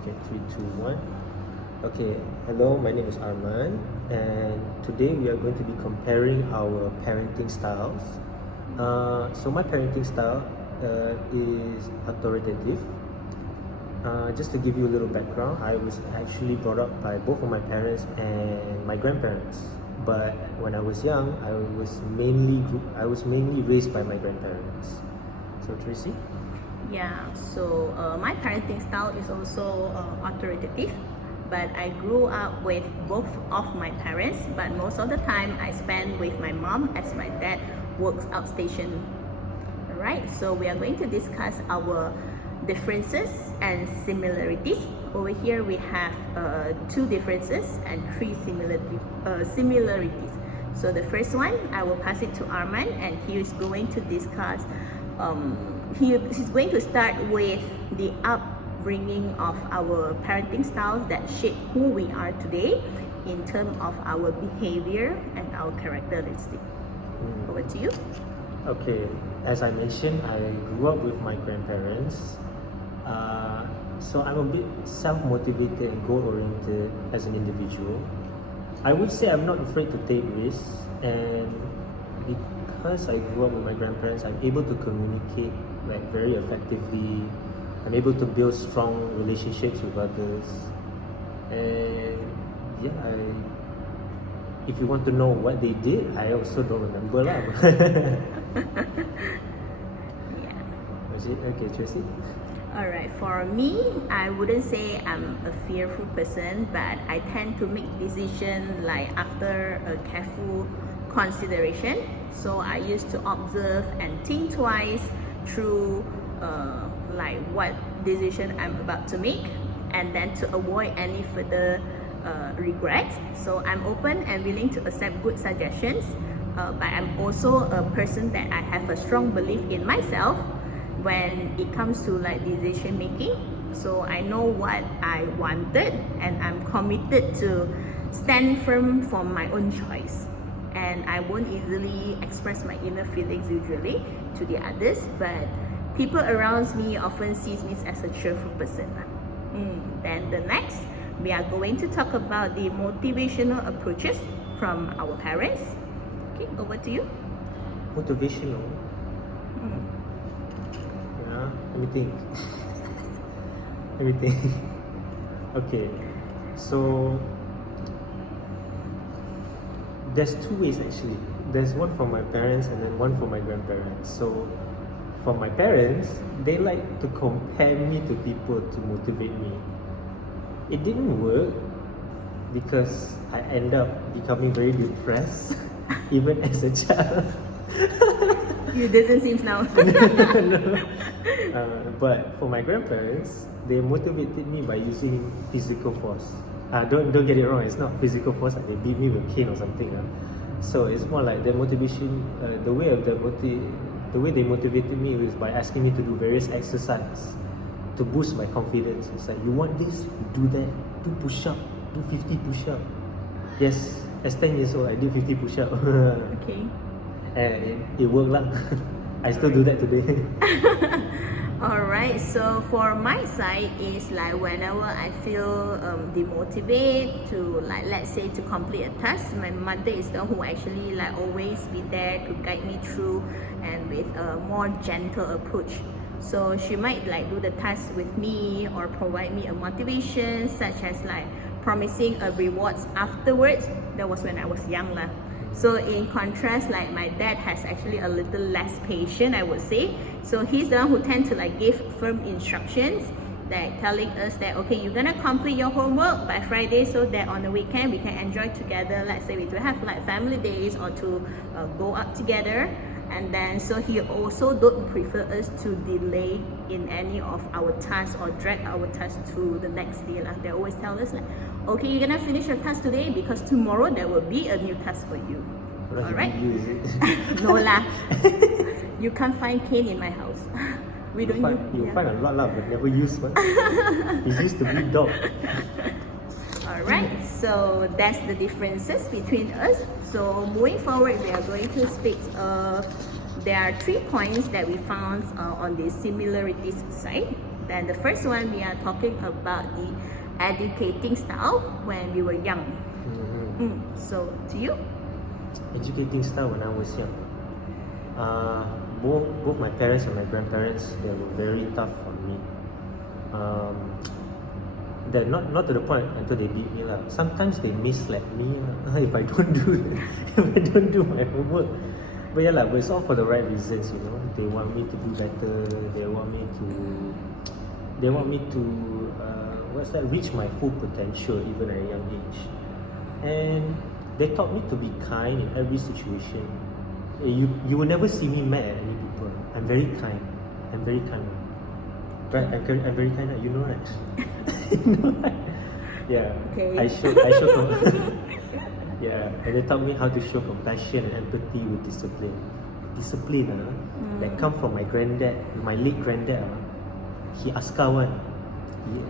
Okay, 3, 2, 1. Okay, hello, my name is Arman, and today we are going to be comparing our parenting styles. So my parenting style is authoritative. Just to give you a little background, I was actually brought up by both of my parents and my grandparents. But when I was young, I was mainly raised by my grandparents. So Tracy? Yeah, so my parenting style is also authoritative, but I grew up with both of my parents, but most of the time I spend with my mom as my dad works outstation. Alright, so we are going to discuss our differences and similarities. Over here we have 2 differerences and 3 similarities. So the first one, I will pass it to Arman, and he is going to discuss he's going to start with the upbringing of our parenting styles that shape who we are today in terms of our behavior and our characteristic. Over to you. Okay, as I mentioned, I grew up with my grandparents. So I'm a bit self-motivated and goal-oriented as an individual. I would say I'm not afraid to take risks, and because I grew up with my grandparents, I'm able to communicate very effectively. I'm able to build strong relationships with others, and yeah, if you want to know what they did, I also don't remember lah. Yeah. Was it okay, Tracy? Alright, for me, I wouldn't say I'm a fearful person, but I tend to make decisions like after a careful consideration. So I used to observe and think twice through like what decision I'm about to make, and then to avoid any further regret. So I'm open and willing to accept good suggestions, but I'm also a person that I have a strong belief in myself when it comes to like decision making. So I know what I wanted, and I'm committed to stand firm for my own choice, and I won't easily express my inner feelings usually to the others, but people around me often sees me as a cheerful person. Then the next, we are going to talk about the motivational approaches from our parents. Okay, over to you. Motivational. Let me think. Let me think. Okay, so there's 2 ways actually. There's one from my parents and then one from my grandparents. So from my parents, they like to compare me to people to motivate me. It didn't work because I end up becoming very depressed even as a child. You doesn't seem now. No. But for my grandparents, they motivated me by using physical force. Don't get it wrong. It's not physical force like they beat me with a cane or something. So it's more like the motivation. The way they motivated me was by asking me to do various exercises to boost my confidence. It's like, you want this, do that, do push-up, do 50 push-up. Yes, as 10 years old, I did 50 push-up. Okay. And it worked lah. I still do that today. Alright, so for my side is like whenever I feel demotivated to, like, let's say to complete a task, my mother is the one who actually like always be there to guide me through and with a more gentle approach. So she might like do the task with me or provide me a motivation, such as like promising a rewards afterwards. That was when I was young lah. So in contrast, like my dad has actually a little less patience, I would say. So he's the one who tends to like give firm instructions, that telling us that okay, you're gonna complete your homework by Friday, so that on the weekend we can enjoy together. Let's say we do have like family days or to go out together. And then so he also don't prefer us to delay in any of our tasks or drag our tasks to the next day lah. They always tell us like, okay, you're gonna finish your task today because tomorrow there will be a new task for you. Alright? No lah. You can't find cane in my house. We don't use. You find a lot lah, but never use one. It's used to be dog. Alright, so that's the differences between us. So moving forward, we are going to speak. There are 3 points that we found on the similarities side. then the first one we are talking about the educating style when we were young. So to you? Educating style when I was young. Both my parents and my grandparents, they were very tough on me. They're not to the point until they beat me lah. Sometimes they misled me if I don't do my homework. But yeah lah, but it's all for the right reasons, you know. They want me to do better. They want me to reach my full potential even at a young age. And they taught me to be kind in every situation. You will never see me mad at any people. I'm very kind. Right? I'm very kind. You know right? You know right? Yeah. Okay. I show yeah, and they taught me how to show compassion and empathy with discipline. That come from my granddad, my late granddad. He askar one.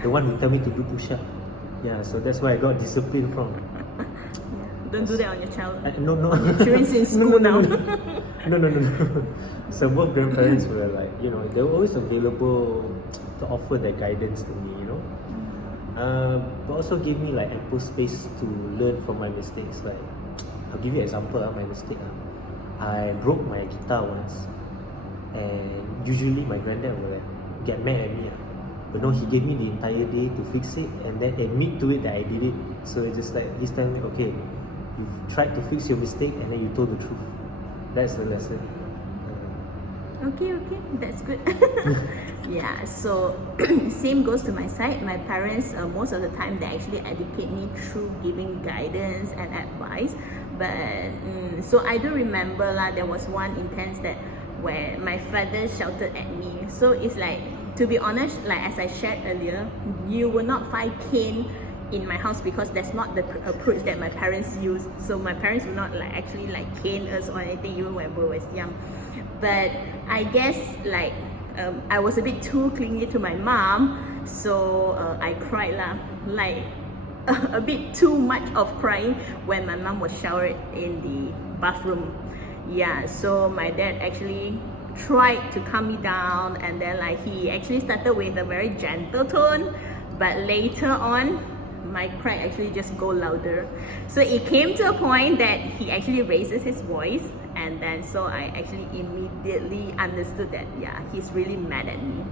The one who tell me to do push-up. Yeah, so that's where I got discipline from. Don't do that on your child. No. Children's in school now. No. So both grandparents were like, you know, they were always available to offer their guidance to me, you know. But also give me like ample space to learn from my mistakes. Like, I'll give you an example of my mistake. I broke my guitar once, and usually my granddad will like, get mad at me. But no, he gave me the entire day to fix it and then admit to it that I did it. So it's just like, he's telling me, okay, you've tried to fix your mistake and then you told the truth. That's the lesson. Okay, that's good. Yeah, so same goes to my side. My parents, most of the time, they actually educate me through giving guidance and advice. But so I do remember there was one instance that where my father shouted at me. So it's like, to be honest, like as I shared earlier, you will not find cane in my house because that's not the approach that my parents use. So my parents will not actually cane us or anything even when we was young. But I guess I was a bit too clingy to my mom, so I cried a bit too much of crying when my mom was showered in the bathroom. Yeah, so my dad actually tried to calm me down, and then he actually started with a very gentle tone, but later on my cry actually just go louder. So it came to a point that he actually raises his voice, and then so I actually immediately understood that he's really mad at me.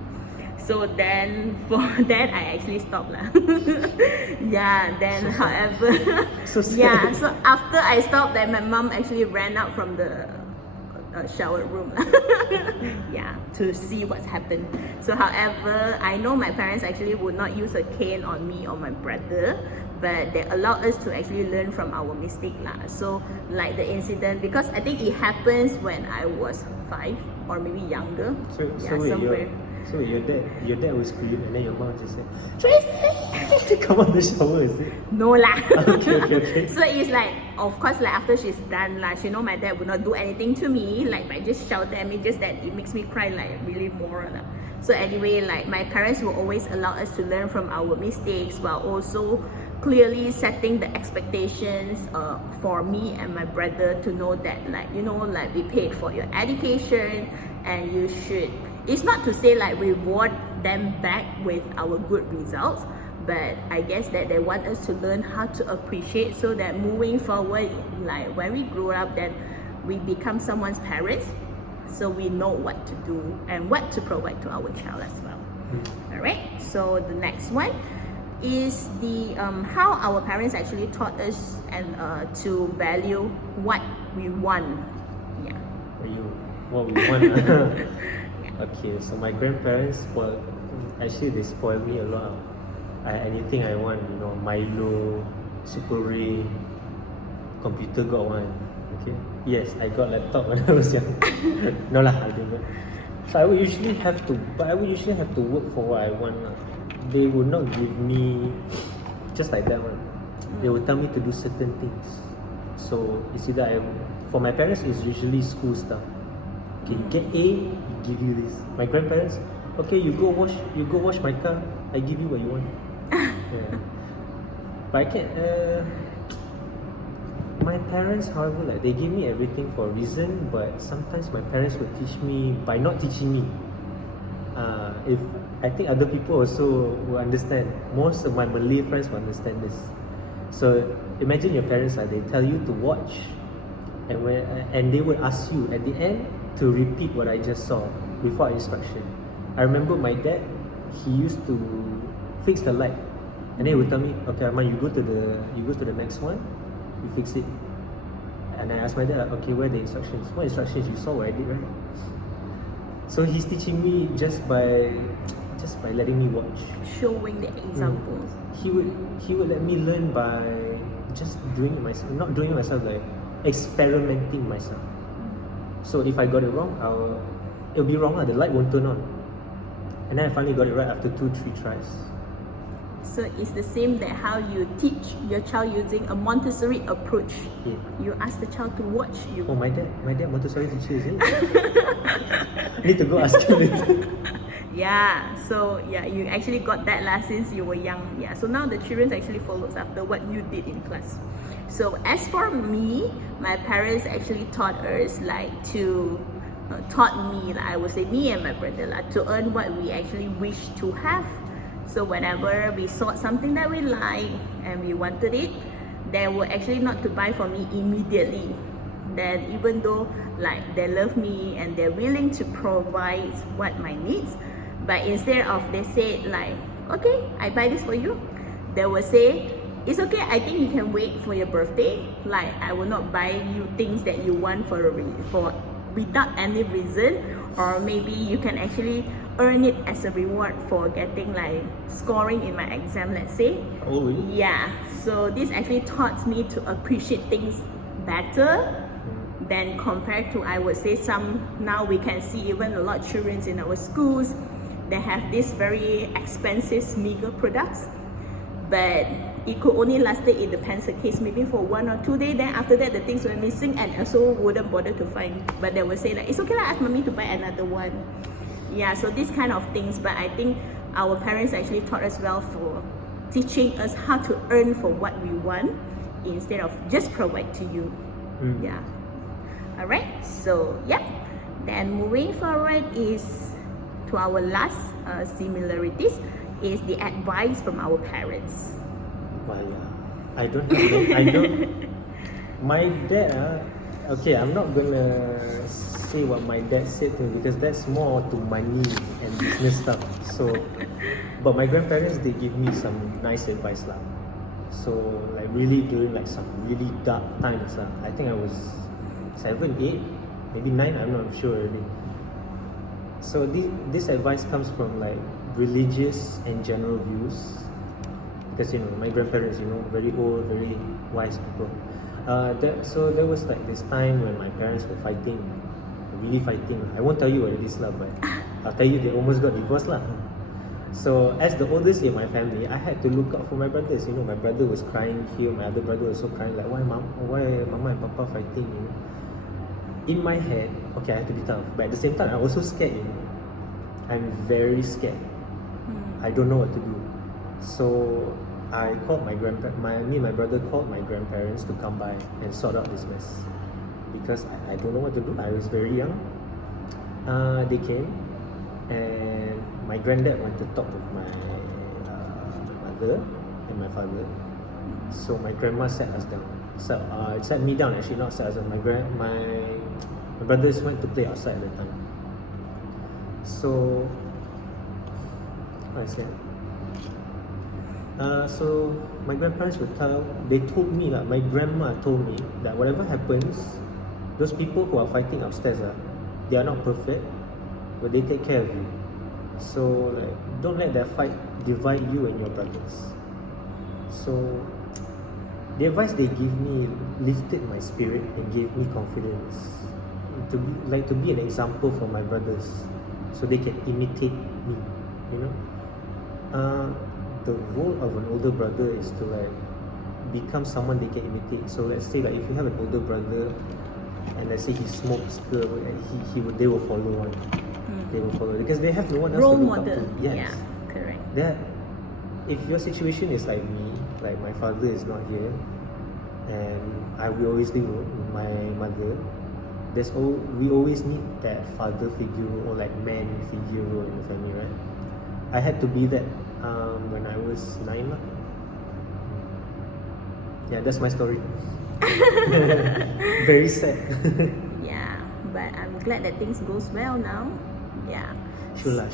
So then for that I actually stopped lah. However so after I stopped, then my mom actually ran out from the shower room to see what's happened. So however, I know my parents actually would not use a cane on me or my brother, but they allowed us to actually learn from our mistake lah. So the incident, because I think it happens when I was 5 or maybe younger. So your dad was scream and then your mom just said, Tracy, come out the shower, is it? No lah. Okay. So it's of course after she's done she know my dad would not do anything to me, by just shouting at me, just that it makes me cry really more lah. So anyway, my parents will always allow us to learn from our mistakes while also clearly setting the expectations for me and my brother to know that we paid for your education, and you should, it's not to say reward them back with our good results, but I guess that they want us to learn how to appreciate, so that moving forward, when we grow up, then we become someone's parents, so we know what to do and what to provide to our child as well. Alright, so the next one is the how our parents actually taught us and to value what we want. What we want. Okay, so my grandparents they spoiled me a lot. Anything I want, Milo, Super Ray, computer got one. Okay. Yes, I got laptop when I was young. No lah, I didn't. So I would usually have to work for what I want lah. They would not give me just like that one. They would tell me to do certain things. So it's either for my parents, it's usually school stuff. Okay, you get A, we give you this. My grandparents, okay, you go wash my car, I give you what you want. Yeah. But I can't. My parents, however, they gave me everything for a reason. But sometimes my parents would teach me by not teaching me. If I think other people also will understand. Most of my Malay friends will understand this. So imagine your parents, they tell you to watch, and they will ask you at the end to repeat what I just saw without instruction. I remember my dad, he used to fix the light, and then he would tell me, okay, Arman, you go to the next one, you fix it. And I asked my dad, okay, where are the instructions? What instructions? You saw what I did, right? So he's teaching me just by letting me watch. Showing the examples. He would let me learn by just doing it myself, not doing it myself, like experimenting myself. So if I got it wrong, it'll be wrong, the light won't turn on. And then I finally got it right after 2-3 tries. So it's the same that how you teach your child using a Montessori approach. Yeah. You ask the child to watch you. Oh, my dad Montessori teacher, is it? I need to go ask him later. Yeah, so yeah, you actually got that since you were young. Yeah, so now the children actually follows after what you did in class. So as for me, my parents actually taught us taught me, I would say me and my brother to earn what we actually wish to have. So whenever we saw something that we like and we wanted it, they were actually not to buy for me immediately. Then even though they love me and they're willing to provide what my needs, but instead of they say okay, I buy this for you, they will say, it's okay, I think you can wait for your birthday. I will not buy you things that you want for without any reason, or maybe you can actually earn it as a reward for getting scoring in my exam, let's say. Oh, really? Yeah, so this actually taught me to appreciate things better than compared to, I would say, now we can see even a lot of children in our schools, they have these very expensive meager products, but it could only last in the pencil case maybe for 1 or 2 days. Then after that the things were missing and also wouldn't bother to find, but they would say it's okay, ask mommy to buy another one. Yeah, so these kind of things. But I think our parents actually taught us well for teaching us how to earn for what we want instead of just provide to you. Yeah. Alright, so yeah, then moving forward is to our last similarities is the advice from our parents. Well, yeah, I don't my dad, okay, I'm not gonna say what my dad said to me because that's more to money and business stuff. So, but my grandparents, they give me some nice advice lah. So really during some really dark times I think I was 7, 8, maybe 9, I'm not sure already. So this advice comes from religious and general views, because my grandparents, very old, very wise people. So there was this time when my parents were fighting, really fighting. I won't tell you what it is but I'll tell you they almost got divorced lah. So as the oldest in my family, I had to look out for my brothers. My brother was crying here, my other brother was also crying why mama and papa fighting. In my head, okay, I have to be tough, but at the same time I'm also scared. I'm very scared. I don't know what to do. So I called me and my brother called my grandparents to come by and sort out this mess, because I don't know what to do. I was very young. They came, and my granddad went to talk with my mother and my father. So my grandma sat us down. So it sat me down, actually, not sat us down. My brothers went to play outside at the time. So what I said. So my grandparents told me my grandma told me that whatever happens, those people who are fighting upstairs, they are not perfect, but they take care of you. So don't let that fight divide you and your brothers. So the advice they give me lifted my spirit and gave me confidence to be an example for my brothers, so they can imitate me. The role of an older brother is to become someone they can imitate. So let's say if you have an older brother and let's say he smokes, they will follow one. They will follow because they have no one else Role to look model. up to. Yes. Yeah, correct. If your situation is like me, my father is not here, and I will always live with my mother, we always need that father figure or man figure in the family, right? I had to be that when I was 9 lah. Yeah, that's my story. Very sad. Yeah, but I'm glad that things goes well now. Yeah. Sure lah.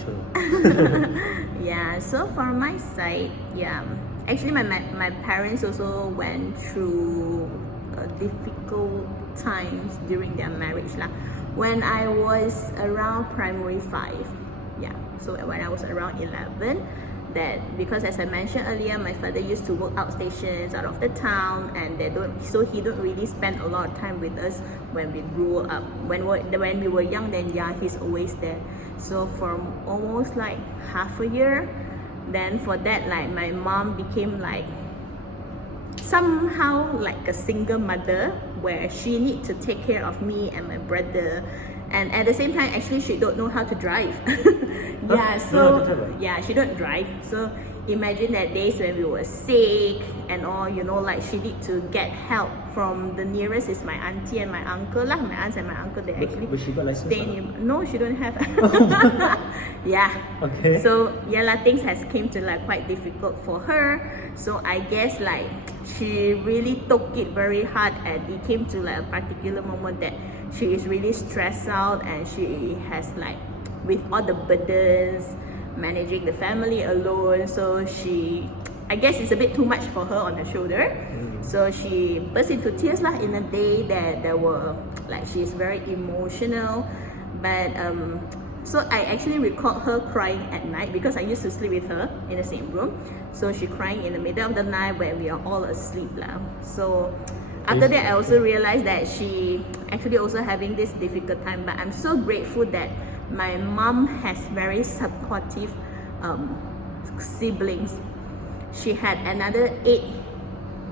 Yeah, so for my side, yeah, actually my parents also went through difficult times during their marriage lah. When I was around primary 5, yeah, so when I was around 11, that because as I mentioned earlier, my father used to work outstations out of the town, and he don't really spend a lot of time with us when we grew up. When we were young, then yeah, he's always there. So for almost like half a year, then for that, like my mom became like somehow like a single mother, where she need to take care of me and my brother, and at the same time actually she don't know how to drive. Yeah, so yeah, she don't drive. So imagine that days when we were sick and all, you know, like she need to get help from the nearest is my auntie and my uncle lah. My aunts and my uncle, they actually but she got license stay near. No, she don't have. Yeah. Okay. So yeah lah, things has came to like quite difficult for her. So I guess like she really took it very hard, and it came to like a particular moment that she is really stressed out, and she has like, with all the burdens, managing the family alone, so I guess it's a bit too much for her on her shoulder. So she burst into tears lah in a day that there were like, she's very emotional. But so I actually recalled her crying at night, because I used to sleep with her in the same room. So she crying in the middle of the night when we are all asleep lah. So after that, I also realized that she actually also having this difficult time. But I'm so grateful that my mom has very supportive siblings. She had another 8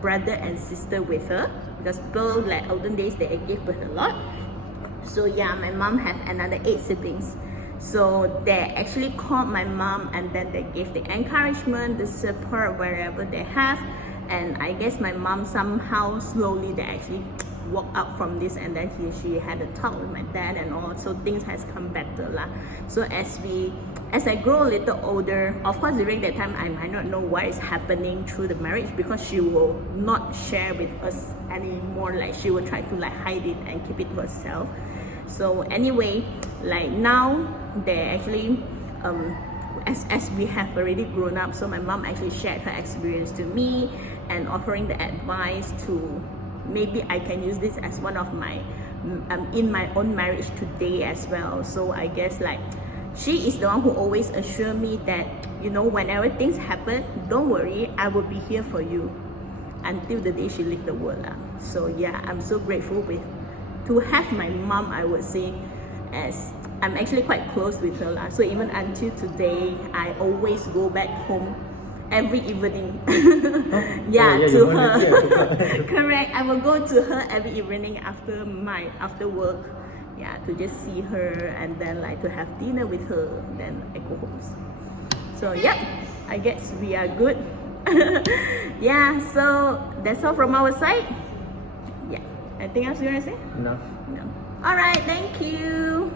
brother and sister with her, because people like olden days, they gave birth a lot. So yeah, my mom had another 8 siblings. So they actually called my mom, and then they gave the encouragement, the support wherever they have. And I guess my mom somehow slowly, they actually walk out from this, and then she had a talk with my dad and all, so things has come better lah. So as I grow a little older, of course during that time I might not know what is happening through the marriage, because she will not share with us anymore. Like she will try to like hide it and keep it to herself. So anyway, like now they actually as we have already grown up, so my mom actually shared her experience to me, and offering the advice to maybe I can use this as one of my in my own marriage today as well. So I guess like she is the one who always assure me that, you know, whenever things happen, don't worry, I will be here for you until the day she leave the world lah. So yeah, I'm so grateful to have my mom, I would say, as I'm actually quite close with her lah. So even until today, I always go back home every evening. Yeah, to her. Correct. I will go to her every evening after work. Yeah, to just see her, and then like to have dinner with her. Then I go home. So yeah, I guess we are good. Yeah. So that's all from our side. Yeah. Anything else you wanna say? No. No. All right. Thank you.